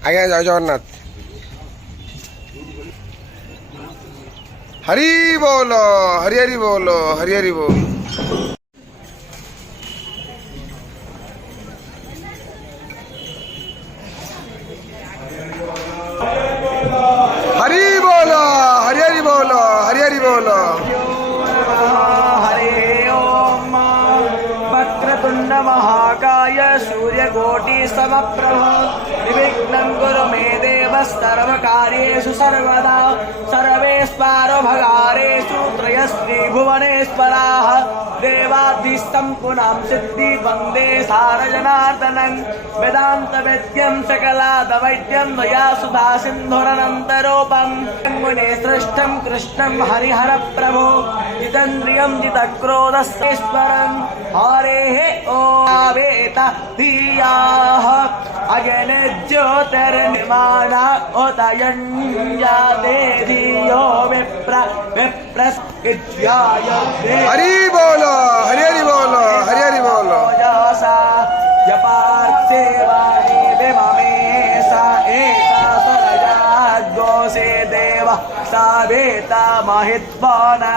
आज्ञा जय जगन्नाथ। हरि बोलो, हरि हरि बोलो, हरि हरि बोल। हरि बोलो, हरि हरि बोलो, हरि हरि बोलो। वक्रतुंड महाकाय सूर्यकोटि समप्रभ निर्विघ्नं कुरु मे देव सर्वकार्येषु सर्वदा सर्वेस्मारो भगारेषु त्रयस्त्री भुवनेश्वराः देवाधीष्टं पुनां सिद्धि वन्दे सारजनार्दनं वेदांत वेद्यं सकलादवैद्यं दया सुधा सिन्धुरनन्तरूपं मुने सृष्टं कृष्णं हरिहर प्रभो जितेन्द्रियं जितक्रोधस्तेश्वरं हरेः ओवेता धियाः अगन ज्योतिर्निमान उदयन्याते धियो विप्रस्याय हरि बोलो, हरि हरि बोलो, हरि हरि बोलो। जपार्सेवाणी देवमेसा एता सरजागोसे देव सावेता महित्वाना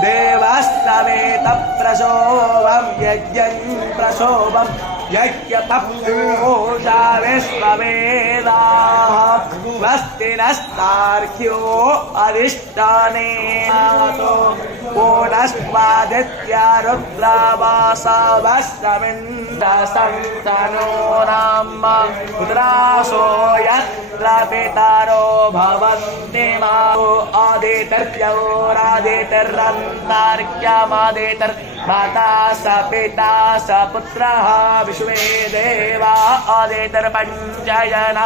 देवस्तवेत प्रशोभं यज्ञं प्रशोभं यज्ञतपूषा विश्ववेदाः स्वस्तिनस्तार्क्ष्यो अधिष्ठाने पूर्णस्वादित्या रुद्रावासा वस्त्रमिन्द्रसन्तनो नाम रुद्रासो यत्र पितरो भवन्ति मातो आदितर्योरादितर्रन्तार्क्यमादितर्माता स पिता स पुत्रः विश्वे देवा आदितर्पञ्चयन